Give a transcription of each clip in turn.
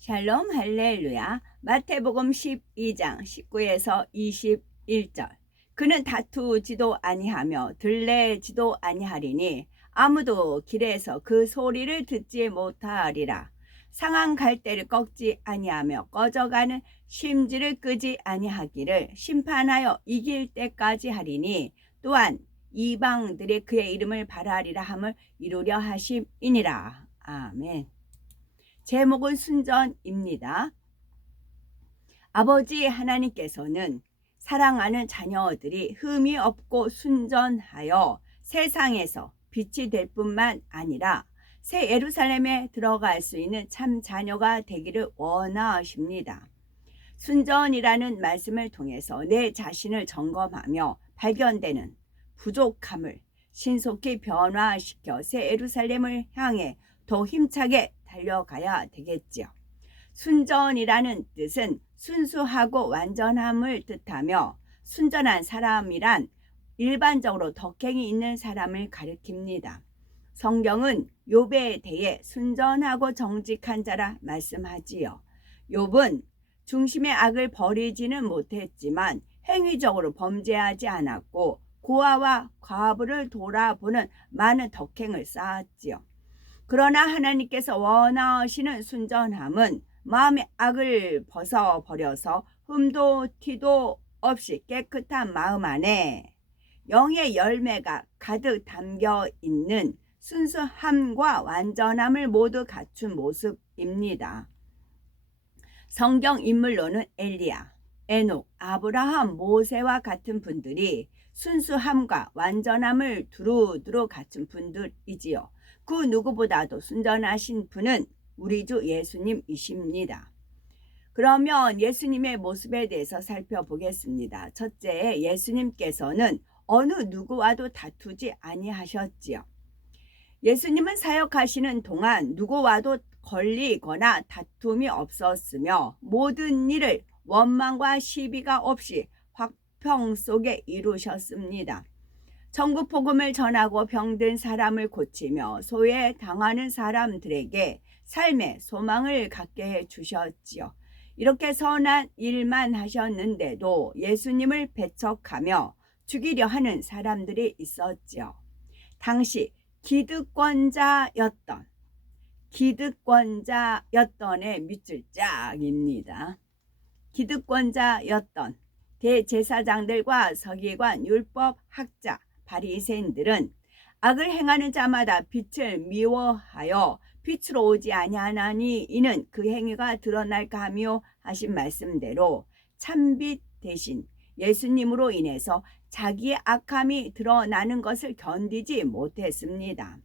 샬롬 할렐루야. 마태복음 12장 19에서 21절. 그는 다투지도 아니하며 들레지도 아니하리니 아무도 길에서 그 소리를 듣지 못하리라. 상한 갈대를 꺾지 아니하며 꺼져가는 심지를 끄지 아니하기를 심판하여 이길 때까지 하리니 또한 이방들이 그의 이름을 바라리라 함을 이루려 하심이니라. 아멘. 제목은 순전입니다. 아버지 하나님께서는 사랑하는 자녀들이 흠이 없고 순전하여 세상에서 빛이 될 뿐만 아니라 새 예루살렘에 들어갈 수 있는 참 자녀가 되기를 원하십니다. 순전이라는 말씀을 통해서 내 자신을 점검하며 발견되는 부족함을 신속히 변화시켜 새 예루살렘을 향해 더 힘차게 달려가야 되겠지요. 순전이라는 뜻은 순수하고 완전함을 뜻하며 순전한 사람이란 일반적으로 덕행이 있는 사람을 가리킵니다. 성경은 욥에 대해 순전하고 정직한 자라 말씀하지요. 욥은 중심의 악을 버리지는 못했지만 행위적으로 범죄하지 않았고 고아와 과부를 돌아보는 많은 덕행을 쌓았지요. 그러나 하나님께서 원하시는 순전함은 마음의 악을 벗어버려서 흠도 티도 없이 깨끗한 마음 안에 영의 열매가 가득 담겨 있는 순수함과 완전함을 모두 갖춘 모습입니다. 성경 인물로는 엘리야, 에녹, 아브라함, 모세와 같은 분들이 순수함과 완전함을 두루두루 갖춘 분들이지요. 그 누구보다도 순전하신 분은 우리 주 예수님이십니다. 그러면 예수님의 모습에 대해서 살펴보겠습니다. 첫째, 예수님께서는 어느 누구와도 다투지 아니하셨지요. 예수님은 사역하시는 동안 누구와도 걸리거나 다툼이 없었으며 모든 일을 원망과 시비가 없이 화평 속에 이루셨습니다. 천국 복음을 전하고 병든 사람을 고치며 소외 당하는 사람들에게 삶의 소망을 갖게 해 주셨지요. 이렇게 선한 일만 하셨는데도 예수님을 배척하며 죽이려 하는 사람들이 있었지요. 당시 기득권자였던의 밑줄 짝입니다. 기득권자였던 대제사장들과 서기관, 율법학자, 바리새인들은 악을 행하는 자마다 빛을 미워하여 빛으로 오지 아니하나니 이는 그 행위가 드러날까 하며 하신 말씀대로 참빛 대신 예수님으로 인해서 자기의 악함이 드러나는 것을 견디지 못했습니다.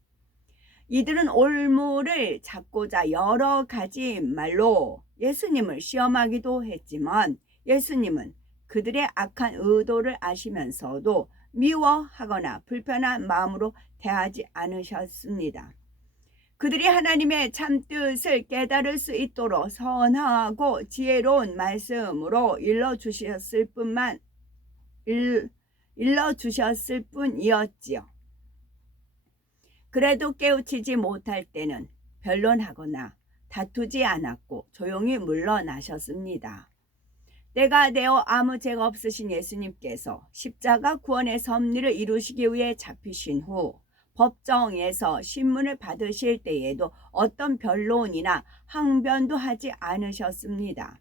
이들은 올무를 잡고자 여러 가지 말로 예수님을 시험하기도 했지만 예수님은 그들의 악한 의도를 아시면서도 미워하거나 불편한 마음으로 대하지 않으셨습니다. 그들이 하나님의 참뜻을 깨달을 수 있도록 선하고 지혜로운 말씀으로 일러주셨을 뿐이었지요. 그래도 깨우치지 못할 때는 변론하거나 다투지 않았고 조용히 물러나셨습니다. 때가 되어 아무 죄가 없으신 예수님께서 십자가 구원의 섭리를 이루시기 위해 잡히신 후 법정에서 신문을 받으실 때에도 어떤 변론이나 항변도 하지 않으셨습니다.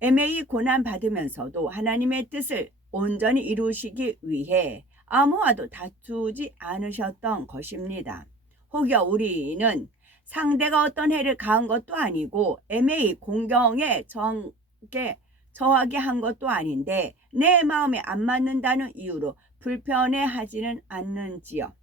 애매히 고난받으면서도 하나님의 뜻을 온전히 이루시기 위해 아무와도 다투지 않으셨던 것입니다. 혹여 우리는 상대가 어떤 해를 가한 것도 아니고 애매히 공경에 처하게 한 것도 아닌데 내 마음에 안 맞는다는 이유로 불편해하지는 않는지요.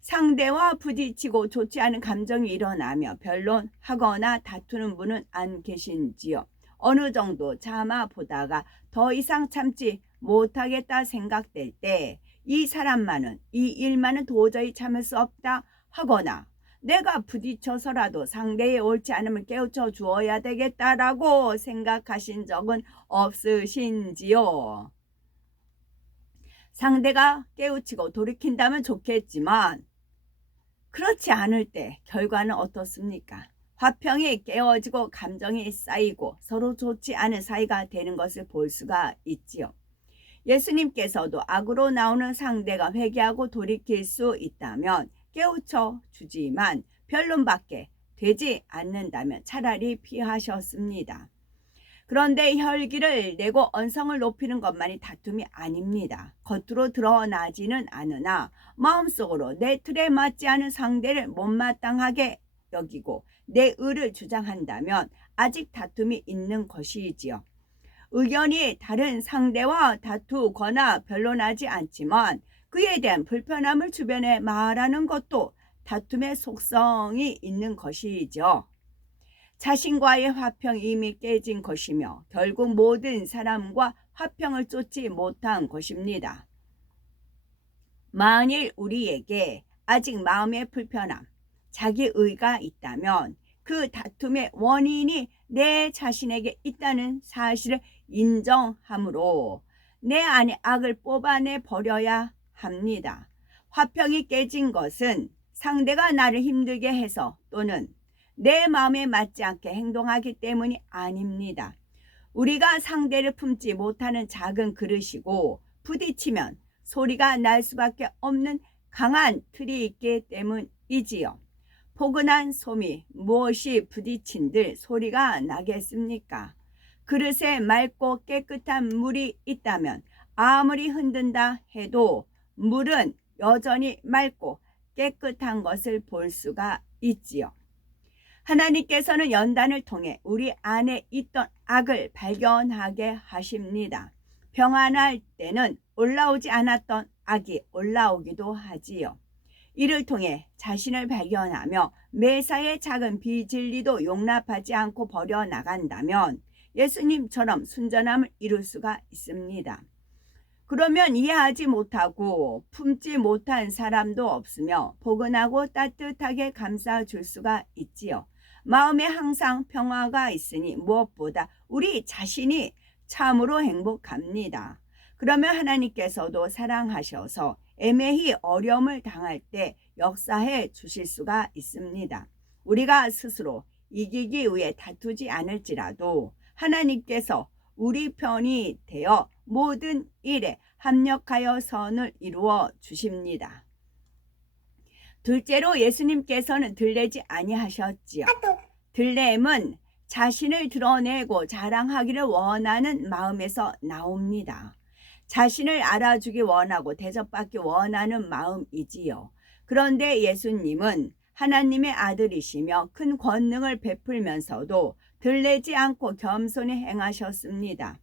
상대와 부딪히고 좋지 않은 감정이 일어나며 변론하거나 다투는 분은 안 계신지요. 어느 정도 참아 보다가 더 이상 참지 못하겠다 생각될 때 이 사람만은 이 일만은 도저히 참을 수 없다 하거나 내가 부딪혀서라도 상대의 옳지 않음을 깨우쳐 주어야 되겠다라고 생각하신 적은 없으신지요? 상대가 깨우치고 돌이킨다면 좋겠지만 그렇지 않을 때 결과는 어떻습니까? 화평이 깨어지고 감정이 쌓이고 서로 좋지 않은 사이가 되는 것을 볼 수가 있지요. 예수님께서도 악으로 나오는 상대가 회개하고 돌이킬 수 있다면 깨우쳐 주지만 변론밖에 되지 않는다면 차라리 피하셨습니다. 그런데 혈기를 내고 언성을 높이는 것만이 다툼이 아닙니다. 겉으로 드러나지는 않으나 마음속으로 내 틀에 맞지 않은 상대를 못마땅하게 여기고 내 의를 주장한다면 아직 다툼이 있는 것이지요. 의견이 다른 상대와 다투거나 변론하지 않지만 그에 대한 불편함을 주변에 말하는 것도 다툼의 속성이 있는 것이죠. 자신과의 화평이 이미 깨진 것이며 결국 모든 사람과 화평을 쫓지 못한 것입니다. 만일 우리에게 아직 마음의 불편함, 자기 의가 있다면 그 다툼의 원인이 내 자신에게 있다는 사실을 인정함으로 내 안에 악을 뽑아내 버려야 합니다. 화평이 깨진 것은 상대가 나를 힘들게 해서 또는 내 마음에 맞지 않게 행동하기 때문이 아닙니다. 우리가 상대를 품지 못하는 작은 그릇이고 부딪히면 소리가 날 수밖에 없는 강한 틀이 있기 때문이지요. 포근한 솜이 무엇이 부딪힌들 소리가 나겠습니까? 그릇에 맑고 깨끗한 물이 있다면 아무리 흔든다 해도 물은 여전히 맑고 깨끗한 것을 볼 수가 있지요. 하나님께서는 연단을 통해 우리 안에 있던 악을 발견하게 하십니다. 평안할 때는 올라오지 않았던 악이 올라오기도 하지요. 이를 통해 자신을 발견하며 매사에 작은 비진리도 용납하지 않고 버려나간다면 예수님처럼 순전함을 이룰 수가 있습니다. 그러면 이해하지 못하고 품지 못한 사람도 없으며 포근하고 따뜻하게 감싸줄 수가 있지요. 마음에 항상 평화가 있으니 무엇보다 우리 자신이 참으로 행복합니다. 그러면 하나님께서도 사랑하셔서 애매히 어려움을 당할 때 역사해 주실 수가 있습니다. 우리가 스스로 이기기 위해 다투지 않을지라도 하나님께서 우리 편이 되어 모든 일에 합력하여 선을 이루어 주십니다. 둘째로 예수님께서는 들레지 아니하셨지요. 들램은 자신을 드러내고 자랑하기를 원하는 마음에서 나옵니다. 자신을 알아주기 원하고 대접받기 원하는 마음이지요. 그런데 예수님은 하나님의 아들이시며 큰 권능을 베풀면서도 들레지 않고 겸손히 행하셨습니다.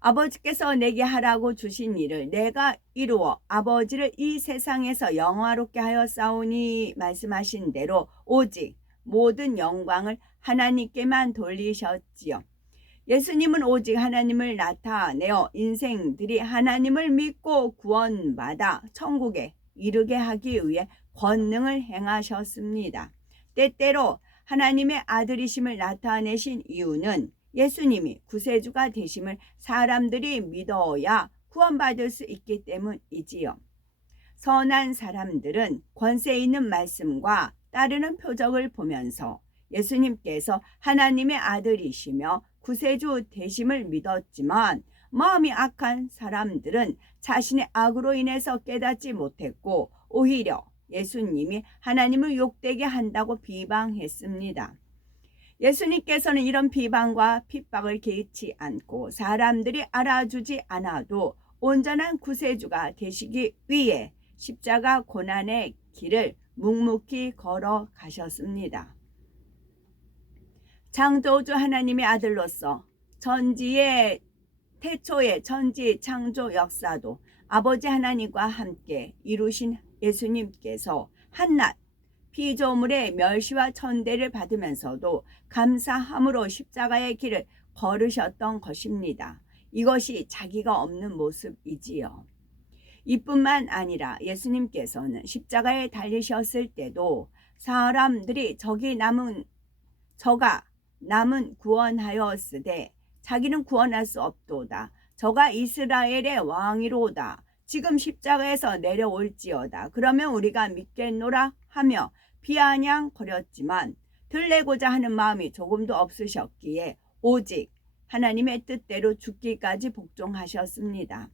아버지께서 내게 하라고 주신 일을 내가 이루어 아버지를 이 세상에서 영화롭게 하였사오니 말씀하신 대로 오직 모든 영광을 하나님께만 돌리셨지요. 예수님은 오직 하나님을 나타내어 인생들이 하나님을 믿고 구원받아 천국에 이르게 하기 위해 권능을 행하셨습니다. 때때로 하나님의 아들이심을 나타내신 이유는 예수님이 구세주가 되심을 사람들이 믿어야 구원받을 수 있기 때문이지요. 선한 사람들은 권세 있는 말씀과 따르는 표적을 보면서 예수님께서 하나님의 아들이시며 구세주 되심을 믿었지만 마음이 악한 사람들은 자신의 악으로 인해서 깨닫지 못했고 오히려 예수님이 하나님을 욕되게 한다고 비방했습니다. 예수님께서는 이런 비방과 핍박을 개의치 않고 사람들이 알아주지 않아도 온전한 구세주가 되시기 위해 십자가 고난의 길을 묵묵히 걸어가셨습니다. 창조주 하나님의 아들로서 천지의 태초의 천지 창조 역사도 아버지 하나님과 함께 이루신 예수님께서 한낱 피조물의 멸시와 천대를 받으면서도 감사함으로 십자가의 길을 걸으셨던 것입니다. 이것이 자기가 없는 모습이지요. 이뿐만 아니라 예수님께서는 십자가에 달리셨을 때도 사람들이 저가 남은 구원하였으되 자기는 구원할 수 없도다. 저가 이스라엘의 왕이로다. 지금 십자가에서 내려올지어다. 그러면 우리가 믿겠노라 하며 비아냥거렸지만 들레고자 하는 마음이 조금도 없으셨기에 오직 하나님의 뜻대로 죽기까지 복종하셨습니다.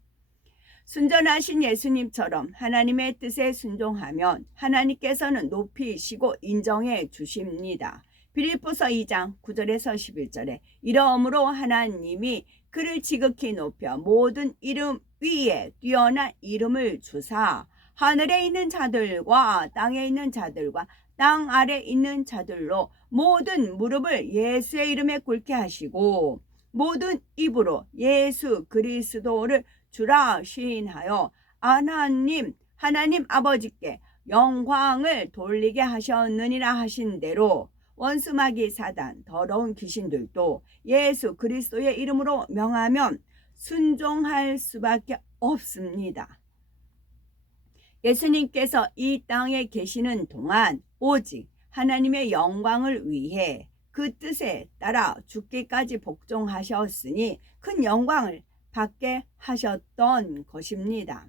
순전하신 예수님처럼 하나님의 뜻에 순종하면 하나님께서는 높이시고 인정해 주십니다. 빌립보서 2장 9절에서 11절에 이러므로 하나님이 그를 지극히 높여 모든 이름 위에 뛰어난 이름을 주사 하늘에 있는 자들과 땅에 있는 자들과 땅 아래 있는 자들로 모든 무릎을 예수의 이름에 꿇게 하시고 모든 입으로 예수 그리스도를 주라 시인하여 하나님 아버지께 영광을 돌리게 하셨느니라 하신 대로 원수 마귀 사단 더러운 귀신들도 예수 그리스도의 이름으로 명하면 순종할 수밖에 없습니다. 예수님께서 이 땅에 계시는 동안 오직 하나님의 영광을 위해 그 뜻에 따라 죽기까지 복종하셨으니 큰 영광을 받게 하셨던 것입니다.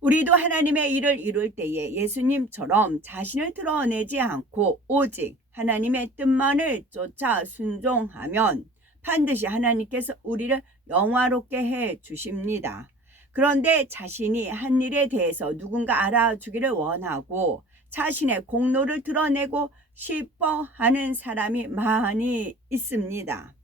우리도 하나님의 일을 이룰 때에 예수님처럼 자신을 드러내지 않고 오직 하나님의 뜻만을 쫓아 순종하면 반드시 하나님께서 우리를 영화롭게 해 주십니다. 그런데 자신이 한 일에 대해서 누군가 알아주기를 원하고 자신의 공로를 드러내고 싶어 하는 사람이 많이 있습니다.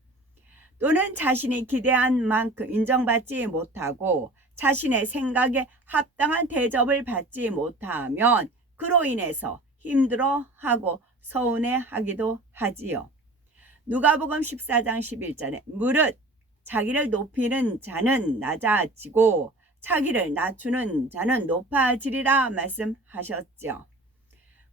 또는 자신이 기대한 만큼 인정받지 못하고 자신의 생각에 합당한 대접을 받지 못하면 그로 인해서 힘들어하고 서운해하기도 하지요. 누가복음 14장 11절에 무릇 자기를 높이는 자는 낮아지고 자기를 낮추는 자는 높아지리라 말씀하셨죠.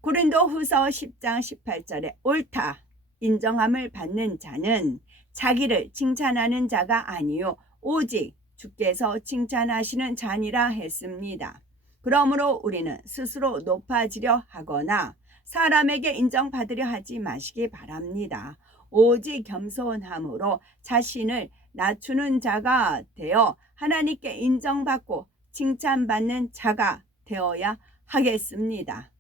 고린도후서 10장 18절에 옳다 인정함을 받는 자는 자기를 칭찬하는 자가 아니요 오직 주께서 칭찬하시는 자니라 했습니다. 그러므로 우리는 스스로 높아지려 하거나 사람에게 인정받으려 하지 마시기 바랍니다. 오직 겸손함으로 자신을 낮추는 자가 되어 하나님께 인정받고 칭찬받는 자가 되어야 하겠습니다.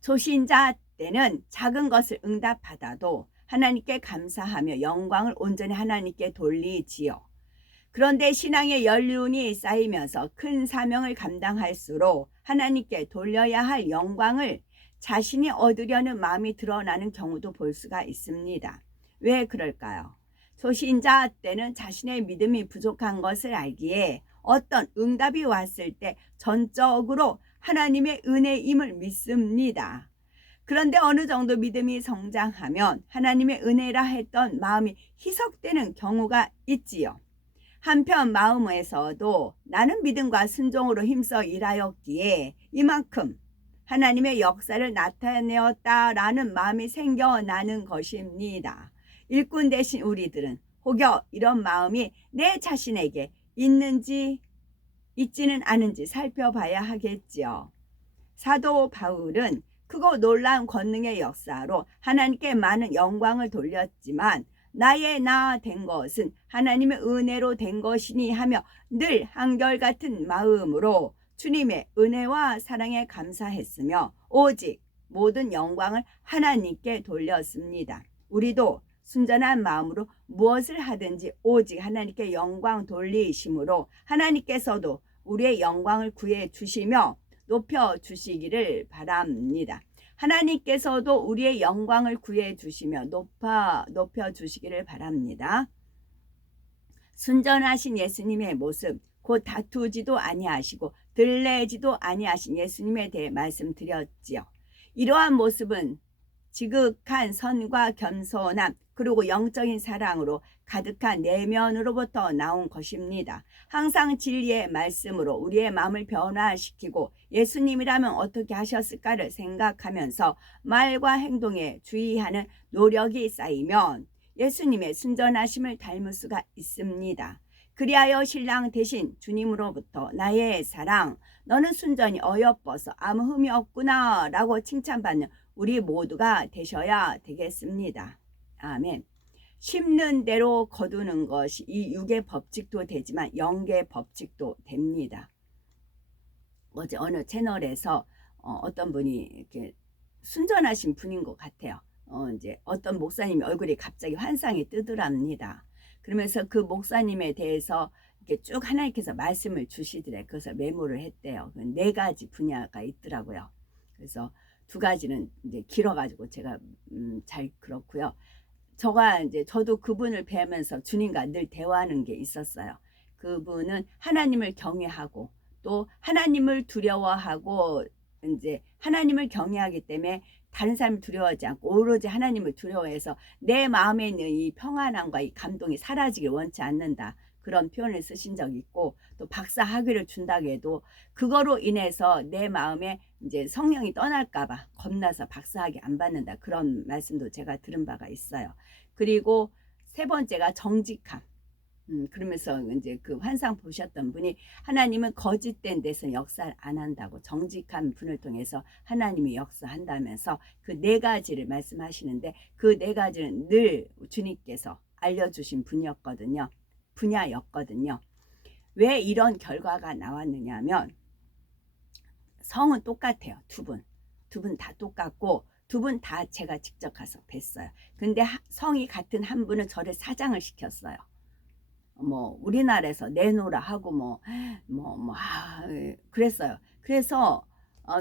초신자 때는 작은 것을 응답받아도 하나님께 감사하며 영광을 온전히 하나님께 돌리지요. 그런데 신앙의 연륜이 쌓이면서 큰 사명을 감당할수록 하나님께 돌려야 할 영광을 자신이 얻으려는 마음이 드러나는 경우도 볼 수가 있습니다. 왜 그럴까요? 초신자 때는 자신의 믿음이 부족한 것을 알기에 어떤 응답이 왔을 때 전적으로 하나님의 은혜임을 믿습니다. 그런데 어느 정도 믿음이 성장하면 하나님의 은혜라 했던 마음이 희석되는 경우가 있지요. 한편 마음에서도 나는 믿음과 순종으로 힘써 일하였기에 이만큼 하나님의 역사를 나타내었다라는 마음이 생겨나는 것입니다. 일꾼 되신 우리들은 혹여 이런 마음이 내 자신에게 있는지 있지는 않은지 살펴봐야 하겠지요. 사도 바울은 크고 놀라운 권능의 역사로 하나님께 많은 영광을 돌렸지만 나의 나 된 것은 하나님의 은혜로 된 것이니 하며 늘 한결같은 마음으로 주님의 은혜와 사랑에 감사했으며 오직 모든 영광을 하나님께 돌렸습니다. 우리도 순전한 마음으로 무엇을 하든지 오직 하나님께 영광 돌리심으로 하나님께서도 우리의 영광을 구해 주시며 높여 주시기를 바랍니다. 하나님께서도 우리의 영광을 구해 주시며 높여 주시기를 바랍니다. 순전하신 예수님의 모습, 곧 다투지도 아니하시고 들레지도 아니하신 예수님에 대해 말씀드렸지요. 이러한 모습은 지극한 선과 겸손함 그리고 영적인 사랑으로 가득한 내면으로부터 나온 것입니다. 항상 진리의 말씀으로 우리의 마음을 변화시키고 예수님이라면 어떻게 하셨을까를 생각하면서 말과 행동에 주의하는 노력이 쌓이면 예수님의 순전하심을 닮을 수가 있습니다. 그리하여 신랑 대신 주님으로부터 나의 사랑 너는 순전히 어여뻐서 아무 흠이 없구나 라고 칭찬받는 우리 모두가 되셔야 되겠습니다. 아멘. 심는 대로 거두는 것이 이 육의 법칙도 되지만 영의 법칙도 됩니다. 어제 어느 채널에서 어떤 분이 이렇게 순전하신 분인 것 같아요. 이제 어떤 목사님이 얼굴이 갑자기 환상이 뜨더랍니다. 그러면서 그 목사님에 대해서 이렇게 쭉 하나님께서 말씀을 주시더래. 그래서 메모를 했대요. 그 4가지 분야가 있더라고요. 그래서 2가지는 이제 길어가지고 제가 잘 그렇고요. 저도 그분을 뵈면서 주님과 늘 대화하는 게 있었어요. 그분은 하나님을 경외하고 또 하나님을 두려워하고 이제 하나님을 경외하기 때문에 다른 사람을 두려워하지 않고 오로지 하나님을 두려워해서 내 마음에 있는 이 평안함과 이 감동이 사라지길 원치 않는다. 그런 표현을 쓰신 적이 있고, 또 박사 학위를 준다고 해도 그거로 인해서 내 마음에 이제 성령이 떠날까봐 겁나서 박사 학위 안 받는다. 그런 말씀도 제가 들은 바가 있어요. 그리고 3번째가 정직함. 그러면서 이제 그 환상 보셨던 분이 하나님은 거짓된 데서 역사를 안 한다고, 정직한 분을 통해서 하나님이 역사한다면서 그 4가지를 말씀하시는데, 그 4가지는 늘 주님께서 알려주신 분야였거든요. 왜 이런 결과가 나왔느냐 하면 성은 똑같아요. 두 분 다 똑같고, 2분 다 제가 직접 가서 뵀어요. 근데 성이 같은 한 분은 저를 사장을 시켰어요. 우리나라에서 내놓으라 하고 그랬어요. 그래서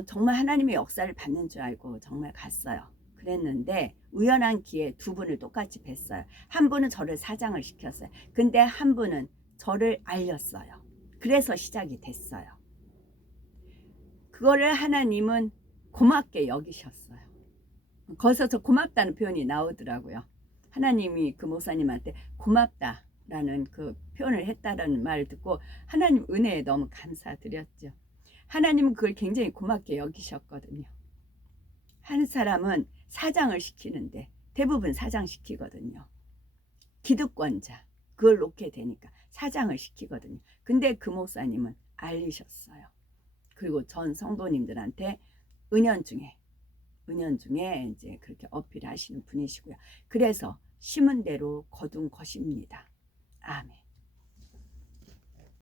정말 하나님의 역사를 받는 줄 알고 정말 갔어요. 그랬는데 우연한 기회에 2분을 똑같이 뵀어요. 한 분은 저를 사장을 시켰어요. 근데 한 분은 저를 알렸어요. 그래서 시작이 됐어요. 그거를 하나님은 고맙게 여기셨어요. 거기서 저 고맙다는 표현이 나오더라고요. 하나님이 그 목사님한테 고맙다라는 그 표현을 했다라는 말을 듣고 하나님 은혜에 너무 감사드렸죠. 하나님은 그걸 굉장히 고맙게 여기셨거든요. 한 사람은 사장을 시키는데 대부분 사장시키거든요. 기득권자, 그걸 놓게 되니까 사장을 시키거든요. 근데 그 목사님은 알리셨어요. 그리고 전 성도님들한테 은연중에 이제 그렇게 어필하시는 분이시고요. 그래서 심은 대로 거둔 것입니다. 아멘.